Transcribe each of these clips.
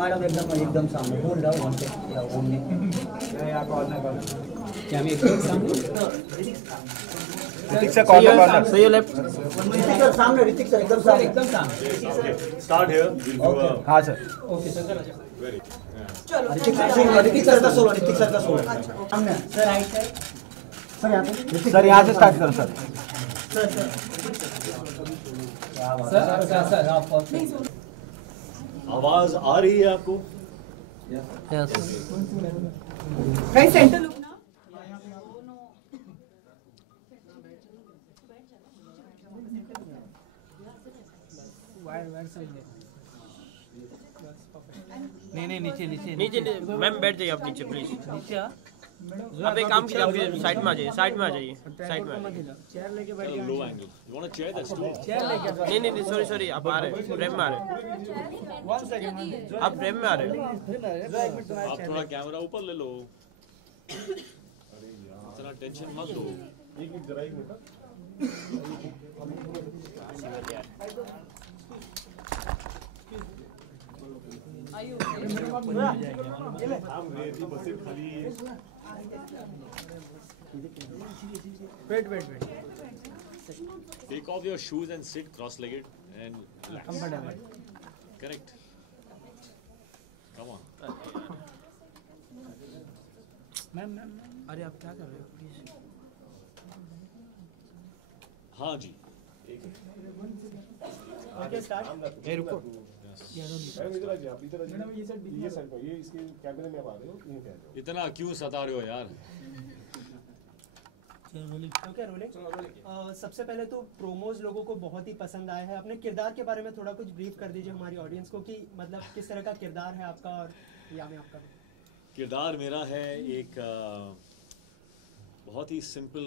Madam एकदम एकदम सामने बोल रहा हूँ या बोलने या कॉर्नर क्या मैं एकदम सामने ऋतिक सर कॉर्नर सही लेफ्ट ऋतिक सर सामने ऋतिक सर एकदम सामने स्टार्ट हियर हाँ सर ओके सर चलो ऋतिक सर का सोलो सामने सर राइट साइड सर यहाँ से स्टार्ट करो सर सर आवाज आ रही है आपको? यस सेंटर लुक ना नहीं नीचे मैम बैठ जाइए आप नीचे प्लीज। नीचे आ आप एक काम कीजिए, आपके साइड में आ जाइए, साइड में आ जाइए, साइड में। चेयर लेके बैठ लो angle. You want a chair that's too? Chair लेके नहीं सॉरी आप आ रहे हैं, फ्रेम में आ रहे हैं। 1 सेकंड आप फ्रेम में आ रहे हैं। आप थोड़ा कैमरा ऊपर ले लो। इतना टेंशन मत लो। एक मिनट जरा, एक minute. Wait Take off your shoes and sit cross-legged and relax. Comfortable Correct. Come on. Ma'am अरे आप क्या कर रहे हो प्लीज? हाँ जी। ओके स्टार्ट ए रुको इतना क्यों सता रहे हो यार? Okay rolling. सबसे पहले तो प्रोमोज लोगों को बहुत ही पसंद आया है। अपने किरदार के बारे में थोड़ा कुछ ब्रीफ कर दीजिए हमारी ऑडियंस को कि मतलब किस तरह का किरदार है आपका और यामी आपका। किरदार मेरा है एक बहुत ही सिंपल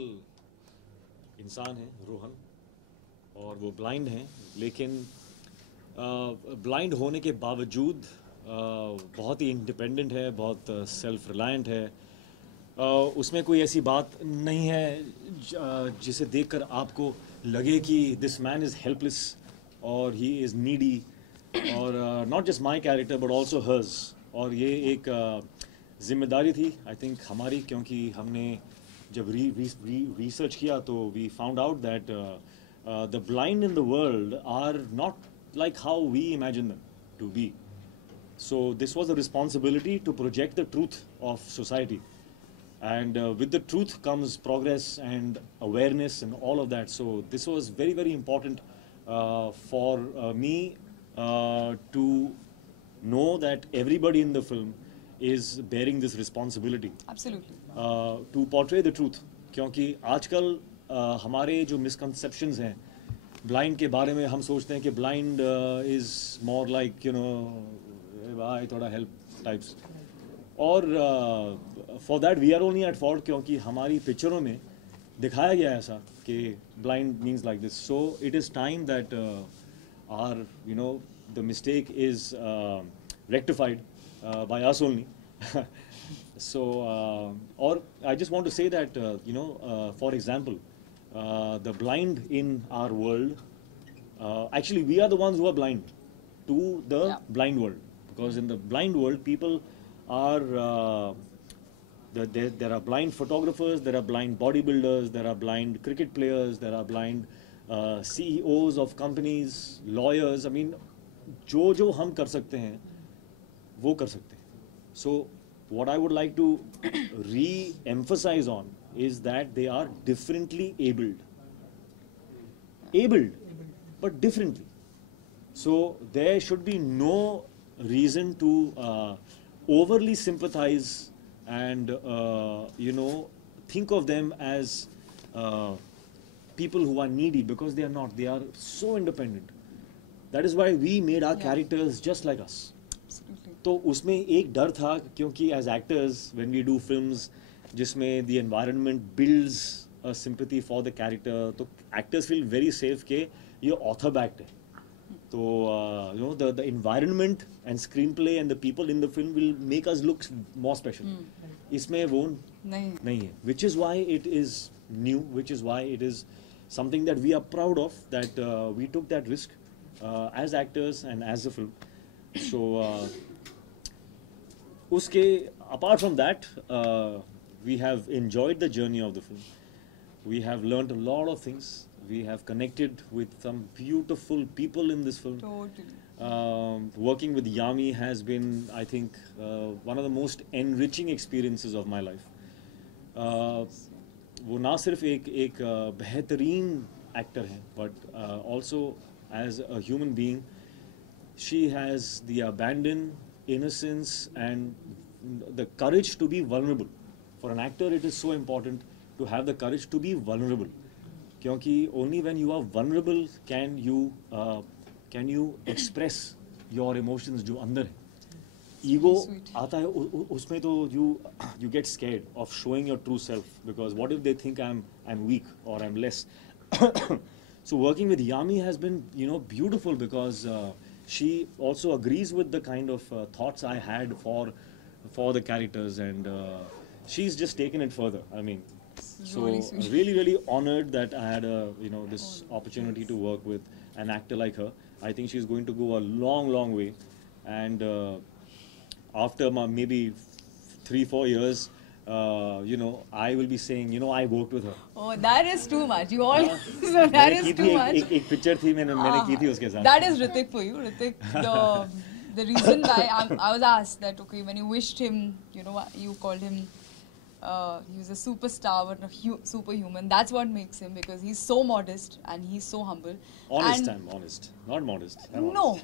इंसान है, रोहन, और वो ब्लाइंड है, लेकिन ब्लाइंड होने के बावजूद बहुत ही इंडिपेंडेंट है, बहुत सेल्फ रिलायंट है। उसमें कोई ऐसी बात नहीं है जिसे देखकर आपको लगे कि दिस मैन इज़ हेल्पलेस और ही इज़ नीडी, और not just my character but also hers. और ये एक जिम्मेदारी थी आई थिंक हमारी, क्योंकि हमने जब रिसर्च किया तो we found out that the blind in the world are not like how we imagine them to be. So this was a responsibility to project the truth of society, and with the truth comes progress and awareness and all of that. So this was very important for me to know that everybody in the film is bearing this responsibility. Absolutely. To portray the truth, क्योंकि आजकल हमारे जो misconceptions हैं blind के बारे में, हम सोचते हैं कि blind is more like you know भाई थोड़ा हेल्प टाइप्स, और for that we are only at fault, क्योंकि हमारी पिक्चरों में दिखाया गया है ऐसा कि blind means like this. So it is time that are you know the mistake is rectified by us only. So or I just want to say that for example, the blind in our world, actually we are the ones who are blind to the blind world, because in the blind world people are there are blind photographers, there are blind bodybuilders, there are blind cricket players, there are blind CEOs of companies, lawyers. I mean जो हम कर सकते हैं वो कर सकते हैं. So what I would like to re-emphasize on is that they are differently abled, but differently. So there should be no reason to overly sympathize and think of them as people who are needy, because they are not. They are so independent. That is why we made our characters just like us. तो उसमें एक डर था, क्योंकि as actors when we do films जिसमें the environment builds a sympathy for the character, तो actors feel very safe के ये ऑथर बैक्ड है. तो the environment and screenplay and the people in the film will make us look more special. इसमें वो नहीं है, which is why it is new, which is why it is something that we are proud of, that we took that risk as actors and as a film. So uske, apart from that, we have enjoyed the journey of the film. We have learnt a lot of things. We have connected with some beautiful people in this film. Totally. Working with Yami has been, I think, one of the most enriching experiences of my life. वो ना सिर्फ एक बेहतरीन actor है, but also as a human being, she has the abandon, innocence and the courage to be vulnerable. For an actor, it is so important to have the courage to be vulnerable. क्योंकि only when you are vulnerable can you express your emotions जो अंदर है. Ego आता है उसमें तो you get scared of showing your true self, because what if they think I'm weak or I'm less. So working with Yami has been, you know, beautiful, because she also agrees with the kind of thoughts I had for the characters, and she's just taken it further. I mean, so really honored that I had this opportunity to work with an actor like her. I think she's going to go a long way, and after maybe 3-4 years, I will be saying, I worked with her. Oh, that is too much. You all, so that is too much. एक picture थी मैंने की थी उसके साथ. That is Hritik for you. Hritik, the reason why I was asked that, okay, when you wished him, you called him, he was a superstar but a superhuman. That's what makes him, because he's so modest and he's so humble. Honest, I'm honest, not modest. No.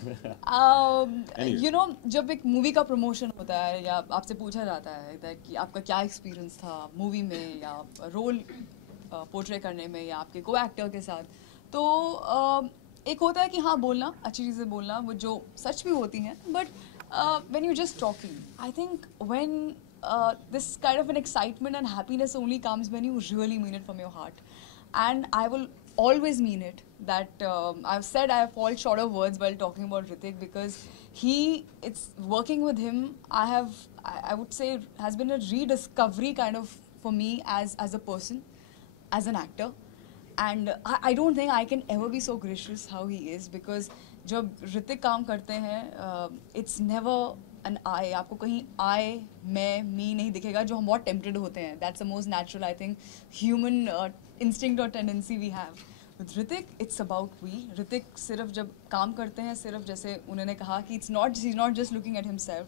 Anyway. जब एक movie का promotion होता है या आपसे पूछा जाता है कि आपका क्या एक्सपीरियंस था मूवी में या रोल पोर्ट्रे करने में या आपके को एक्टर के साथ, तो एक होता है कि हाँ बोलना, अच्छी चीज़ें बोलना, वो जो सच भी होती हैं, but when you're just talking, I think when this kind of an excitement and happiness only comes when you really mean it from your heart. And I will always mean it, that I've said I have fallen short of words while talking about Hritik, because it's working with him, I would say has been a rediscovery kind of for me as a person, as an actor. And I don't think I can ever be so gracious how he is, because जब Hritik काम करते हैं, it's never an I. आपको कहीं I, मैं, me नहीं दिखेगा, जो हम बहुत tempted होते हैं. That's the most natural, I think, human instinct or tendency we have. With Hritik, it's about we. Hritik सिर्फ जब काम करते हैं, सिर्फ जैसे उन्होंने कहा कि he's not just looking at himself.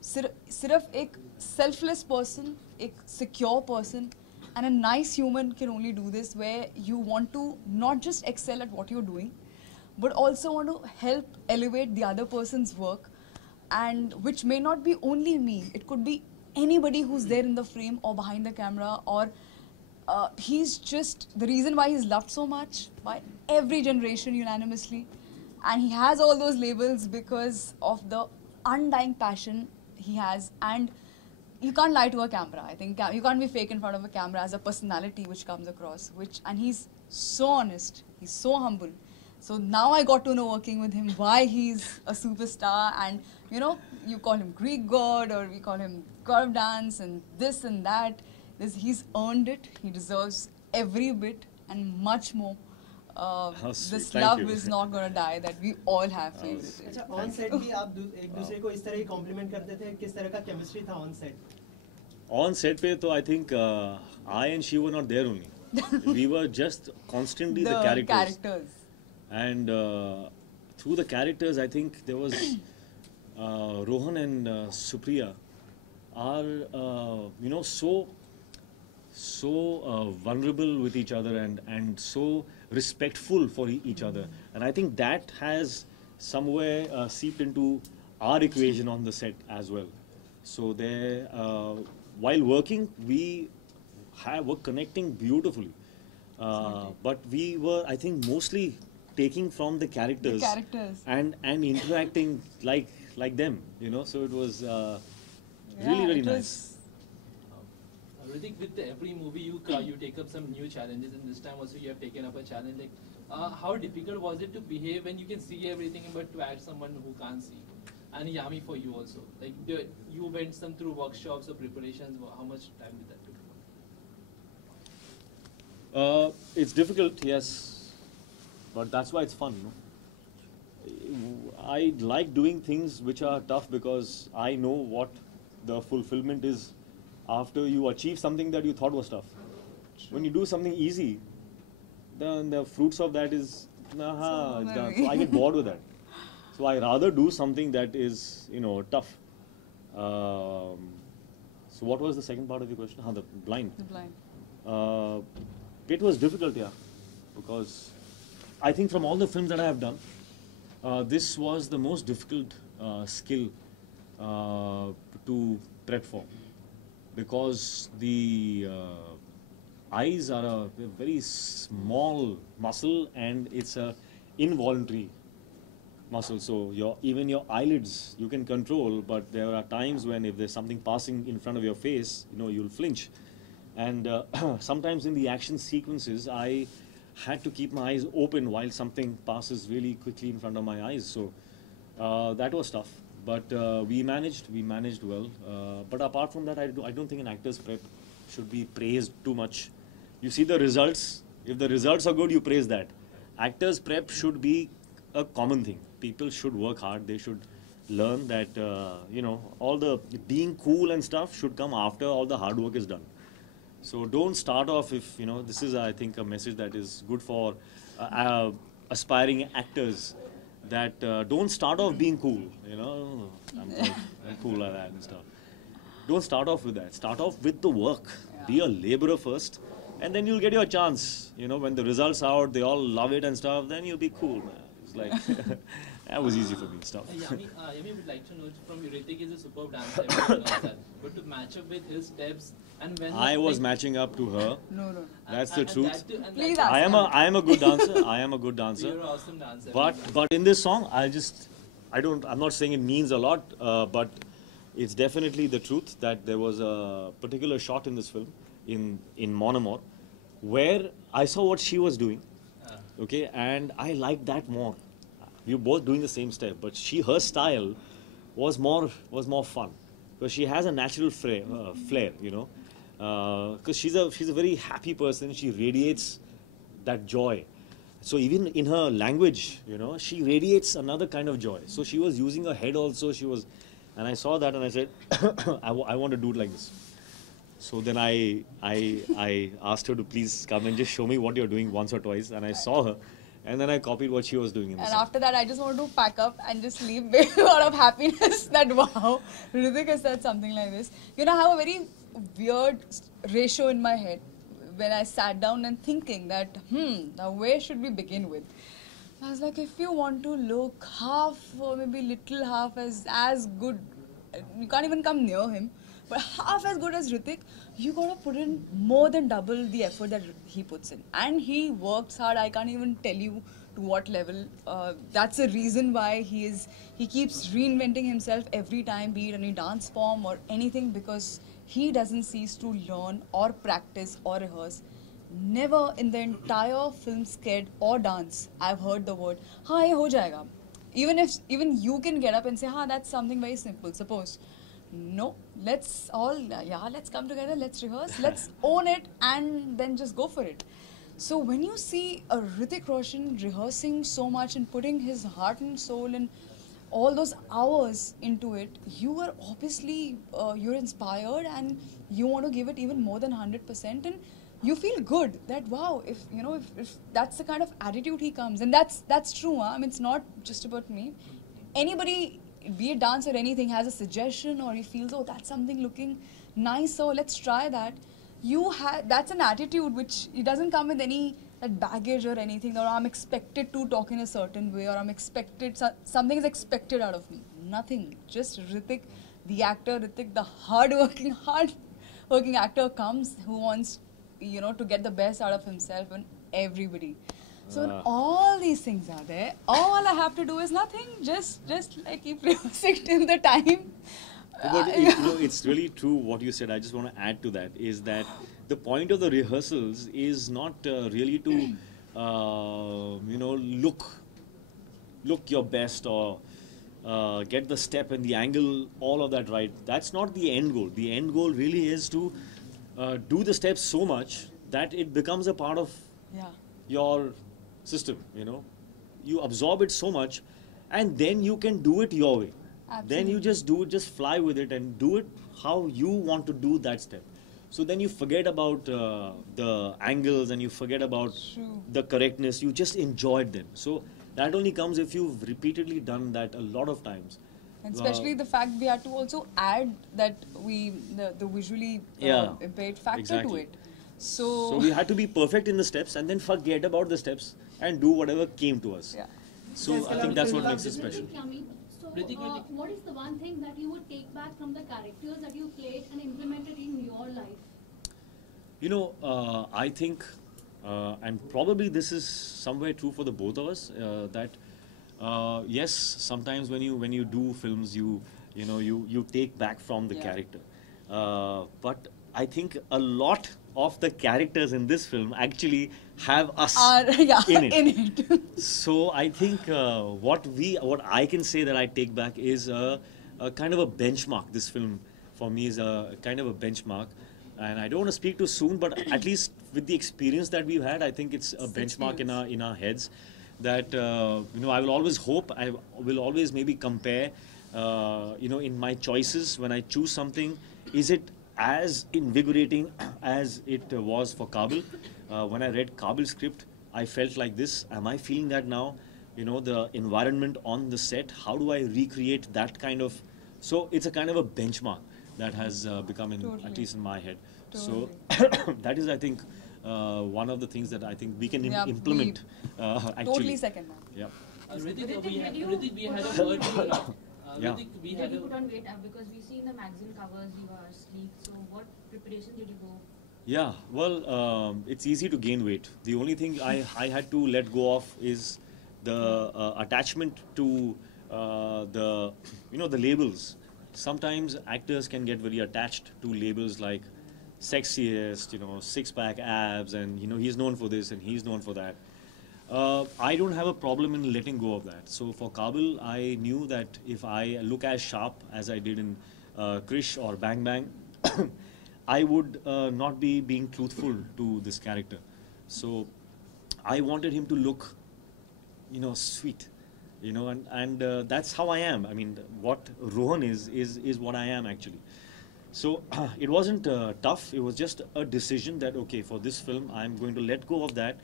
सिर्फ एक selfless person, एक secure person, and a nice human can only do this, where you want to not just excel at what you're doing, but also want to help elevate the other person's work, and which may not be only me. It could be anybody who's there in the frame or behind the camera, or he's just the reason why he's loved so much by every generation unanimously, and he has all those labels because of the undying passion he has. And you can't lie to a camera. I think you can't be fake in front of a camera as a personality which comes across, and he's so honest, he's so humble. So now I got to know, working with him, why he's a superstar. And you call him Greek god, or we call him curve dance and this and that. He's earned it. He deserves every bit and much more. This love is not going to die that we all have for Hritik. अच्छा, on set भी आप एक दूसरे को इस तरह ही compliment करते थे, किस तरह का chemistry था on set? On set पे तो I think I and she were not there only. We were just constantly the characters. And through the characters, I think there was Rohan and Supriya are so vulnerable with each other and so respectful for each other, and I think that has somewhere seeped into our equation on the set as well. So there, while working, we were connecting beautifully, but we were, I think, mostly taking from the characters, and interacting like them, so it was really nice. Hritik, with every movie you take up some new challenges, and this time also you have taken up a challenge. Like, how difficult was it to behave when you can see everything, but to act someone who can't see? And Yami, for you also, like you went through workshops or preparations. How much time did that take? It's difficult, yes, but that's why it's fun. No? I like doing things which are tough, because I know the fulfillment is after you achieve something that you thought was tough. When you do something easy, then the fruits of that is, it's done. So I get bored with that. So I rather do something that is, tough. So what was the second part of your question? The blind. The blind. It was difficult, yeah, because I think from all the films that I have done, this was the most difficult skill to prep for, because the eyes are a very small muscle and it's a involuntary muscle. So even your eyelids you can control, but there are times when if there's something passing in front of your face, you'll flinch. And sometimes in the action sequences, I had to keep my eyes open while something passes really quickly in front of my eyes. So that was tough, but we managed well. But apart from that, I don't think an actor's prep should be praised too much. You see the results. If the results are good, you praise that. Actors' prep should be a common thing. People should work hard. They should learn that, all the being cool and stuff should come after all the hard work is done. So don't start off if, this is, I think, a message that is good for aspiring actors, that don't start off being cool, I'm cool like that and stuff. Don't start off with that. Start off with the work. Yeah. Be a laborer first, and then you'll get your chance. When the results are out, they all love it and stuff, then you'll be cool, man. It's like, that was easy for me and stuff. Yami would like to know from you, Hritik is a superb dancer, everyone knows that. But to match up with his steps, and when I was matching up to her. No. That's the truth. Please I am a good dancer. I am a good dancer. You're an awesome dancer. But in this song, I'm not saying it means a lot, but it's definitely the truth that there was a particular shot in this film, in Mon Amour, where I saw what she was doing, okay, and I liked that more. We were both doing the same step, but her style was more fun, because she has a natural flair, because she's a very happy person. She radiates that joy. So even in her language, she radiates another kind of joy. So she was using her head also. And I saw that and I said, I want to do it like this. So then I asked her to please come and just show me what you're doing once or twice. And I saw her. And then I copied what she was doing in the song. After that, I just wanted to pack up and just leave with a lot of happiness that, wow, Hritik has said something like this. I have a very weird ratio in my head when I sat down and thinking that, now where should we begin with? I was like, if you want to look half or maybe little half as good, you can't even come near him, but half as good as Hritik, you gotta put in more than double the effort that he puts in. And he works hard. I can't even tell you to what level. That's the reason why he keeps reinventing himself every time, be it any dance form or anything, because he doesn't cease to learn or practice or rehearse. Never in the entire film, sked or dance, I've heard the word, ye ho jayega. Even you can get up and say, that's something very simple. Suppose, no, let's come together, let's rehearse, let's own it, and then just go for it. So when you see a Hritik Roshan rehearsing so much and putting his heart and soul and all those hours into it, you are obviously, you're inspired and you want to give it even more than 100%, and you feel good that, wow, if that's the kind of attitude he comes, and that's true. I mean, it's not just about me. Anybody, be it dance or anything, has a suggestion or he feels, that's something looking nice, so let's try that. That's an attitude which it doesn't come with any that baggage or anything, or I'm expected to talk in a certain way, or something is expected out of me. Nothing. Just Hritik, the actor, Hritik, the hard-working actor comes who wants, to get the best out of himself and everybody. So when all these things are there, all I have to do is nothing. Just like keep rehearsing till the time. But it's really true what you said. I just want to add to that, is that the point of the rehearsals is not really to, look your best or get the step and the angle, all of that right. That's not the end goal. The end goal really is to do the steps so much that it becomes a part of your system, You absorb it so much, and then you can do it your way. then you just do it, just fly with it and do it how you want to do that step. So then you forget about the angles and you forget about the correctness. You just enjoyed them. So that only comes if you've repeatedly done that a lot of times. And especially the fact we had to also add that the visually impaired factor to it. So we had to be perfect in the steps and then forget about the steps and do whatever came to us. Yeah. So I think that's what makes it special. So, what is the one thing that you would take back from the characters that you played and implemented in your life? You know, I think, and probably this is somewhere true for the both of us, that yes, sometimes when you do films, you take back from the character. But I think a lot of the characters in this film actually have us in it. So I think what I can say that I take back is a kind of a benchmark. This film for me is a kind of a benchmark, and I don't want to speak too soon, but at least with the experience that we've had, I think it's a benchmark in our heads. That I will always hope, I will always maybe compare, in my choices when I choose something, is it as invigorating as it was for Kaabil? When I read Kaabil's script, I felt like this. Am I feeling that now? The environment on the set, how do I recreate that kind of... So it's a kind of a benchmark that has become, at least in my head. So that is, I think, one of the things that I think we can implement. Actually. Totally second that. Yeah. Hritik, we had a word. Hritik, we had Did you put on weight because we see in the magazine covers you are sleek. So what preparation did you go? Yeah, well, it's easy to gain weight. The only thing I had to let go of is the attachment to the labels. Sometimes actors can get very attached to labels like sexiest, six-pack abs, and he's known for this and he's known for that. I don't have a problem in letting go of that. So for Kaabil, I knew that if I look as sharp as I did in Krish or Bang Bang, I would not be being truthful to this character. So I wanted him to look, sweet, and that's how I am. I mean, what Rohan is what I am actually. So it wasn't tough. It was just a decision that, okay, for this film, I'm going to let go of that.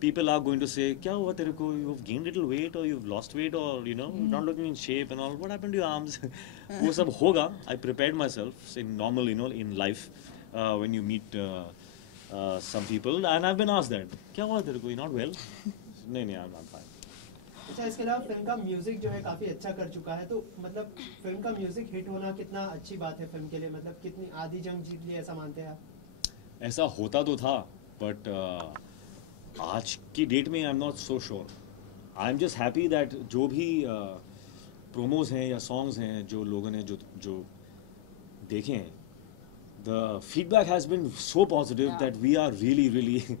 People are going to say, "Kya hua tere ko? You've gained little weight, or you've lost weight, or you're not looking in shape and all. What happened to your arms?" वो सब होगा. I prepared myself in normal, in life, when you meet some people, and I've been asked that, "Kya hua tere ko? You're not well?" नहीं, I'm fine. अच्छा, इसके अलावा film का music जो है काफी अच्छा कर चुका है, तो मतलब फिल्म का म्यूजिक हिट होना कितना अच्छी बात है फिल्म के लिए, मतलब कितनी आधी जंग जीत ली ऐसा मानते हैं आप? ऐसा होता तो था, बट आज की डेट में I am not so sure. I am just happy that जो भी प्रोमोज हैं या सॉन्ग्स हैं जो लोगों ने जो देखे हैं, the feedback has been so positive that we are really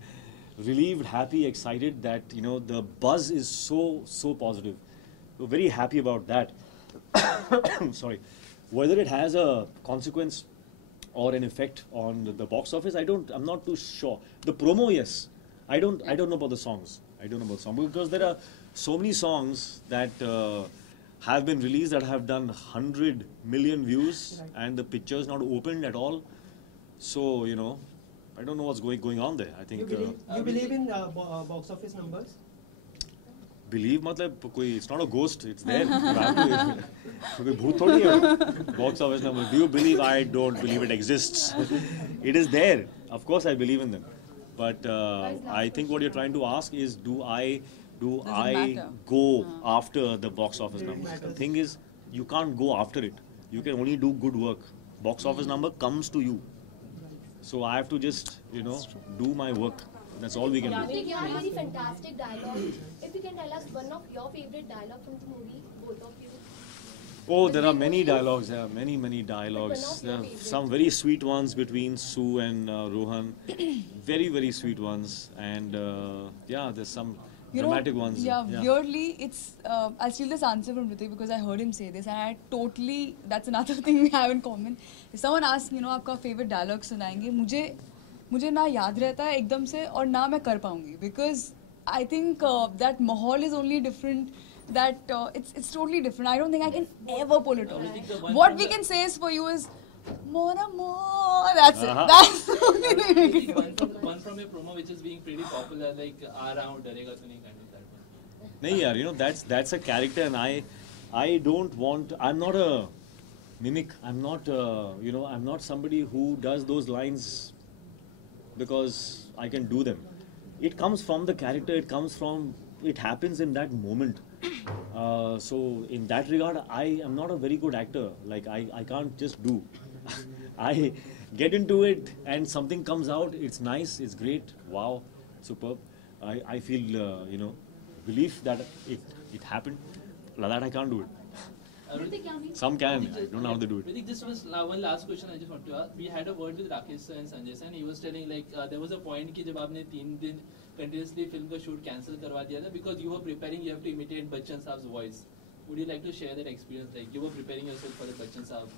relieved, happy, excited that the buzz is so positive. We're very happy about that. Sorry, whether it has a consequence or an effect on the box office, I'm not too sure. The promo, yes. I don't know about the songs. I don't know about the song because there are so many songs that have been released that have done 100 million views and the picture is not opened at all. So I don't know what's going on there. I think you believe in box office numbers? Believe matlab koi, it's not a ghost, it's there. कोई भूत थोड़ी है. Box office numbers. Do you believe? I don't believe it exists. It is there. Of course I believe in them. But I think what you're trying to ask is, do I go after the box office numbers? The thing is, you can't go after it. You can only do good work. Box office number comes to you. So I have to just, do my work. That's all we can do. You have very fantastic dialogue. If you can tell us one of your favorite dialogue from the movie, both of you. Oh, there are many dialogues. There are many dialogues. There are some very sweet ones between Sue and Rohan. Very sweet ones. And there's some dramatic ones. Weirdly, it's I'll steal this answer from Hritik because I heard him say this, and I totally, that's another thing we have in common. If someone asks, आपका favorite dialogue सुनाएंगे, मुझे ना याद रहता है एकदम से और ना मैं कर पाऊंगी, because I think that माहौल is only different that it's totally different. I don't think I can ever pull it off. think the one What from we the- can say is for you is more and more. That's it. Uh-huh. That's the only thing we I can think do. one from your promo which is being pretty popular, like around Darega to nahi, kind of that one. नहीं यार, you know, that's a character, and I don't want. I'm not a mimic. I'm not you know, I'm not somebody who does those lines because I can do them. It comes from the character. It comes from. It happens in that moment. So in that regard, I am not a very good actor. Like I can't just do. I get into it and something comes out. It's nice. It's great. Wow, superb. I feel you know, relief that it happened. Like that I can't do it. Hritik, Yami. Some can. I don't know how they do it. Hritik, just one last question I just want to ask. We had a word with Rakesh sir and Sanjay sir, and he was telling like there was a point कि जब आपने 3 दिन continuously film का shoot cancel करवा दिया था because you were preparing, you have to imitate Bachchan Saab's voice. Would you like to share that experience? Like you were preparing yourself for the Bachchan Saab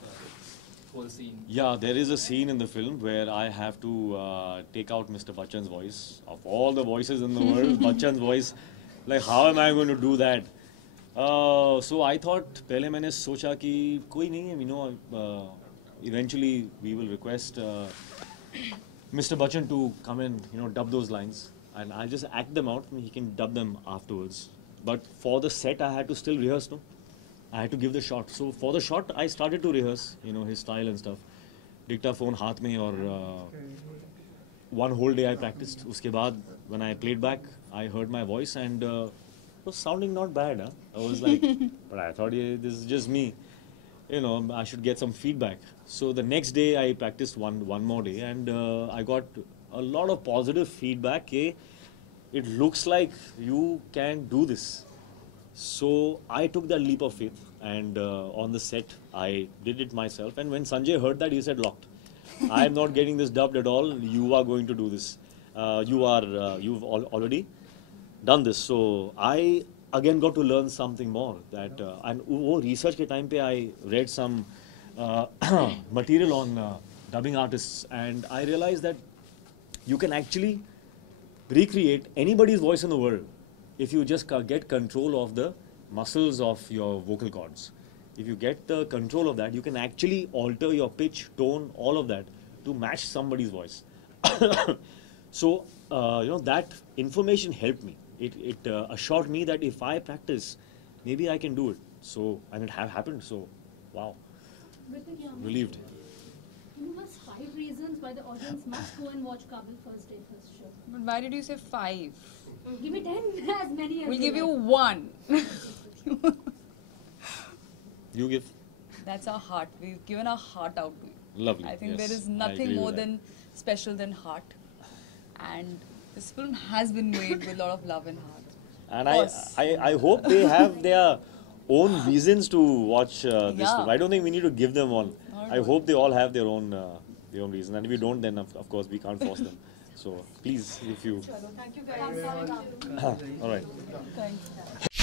whole scene. Yeah, there is a scene in the film where I have to take out Mr. Bachchan's voice. Of all the voices in the world, Bachchan's voice. Like how am I going to do that? So I thought पहले मैंने सोचा कि कोई नहीं है, you know, eventually we will request Mr. Bachchan to come and, you know, dub those lines, and I'll just act them out and he can dub them afterwards. But for the set I had to still rehearse, no? I had to give the shot. So for the shot I started to rehearse, you know, his style and stuff. Dictaphone हाथ में और one whole day I practiced. उसके बाद when I played back, I heard my voice and it was sounding not bad. Huh? I was like, but I thought yeah, this is just me. You know, I should get some feedback. So the next day I practiced one more day, and I got a lot of positive feedback. It looks like you can do this. So I took that leap of faith, and on the set I did it myself. And when Sanjay heard that, he said, "Locked. I am not getting this dubbed at all. You are going to do this. You've already done this." So I again got to learn something more. That and वो research के time पे I read some material on dubbing artists, and I realized that you can actually recreate anybody's voice in the world if you just get control of the muscles of your vocal cords. If you get the control of that, you can actually alter your pitch, tone, all of that to match somebody's voice. So, you know, that information helped me. It assured me that if I practice, maybe I can do it. So, and it happened. So, wow, Hritik, Yami. relieved. Give us 5 reasons why the audience must go and watch Kaabil first day, first show. But why did you say 5? Give me 10, as many as We'll give you like. 1. You give. That's our heart. We've given our heart out to you. Lovely. I think yes, there is I nothing agree more with that. than special than heart. And this film has been made with a lot of love and heart. And Of course. I hope they have their own reasons to watch this Yeah. film. I don't think we need to give them one. Not I at all. hope they all have their own reason. And if we don't, then of course we can't force them. So please, if you. Thank you guys. All right. Thanks.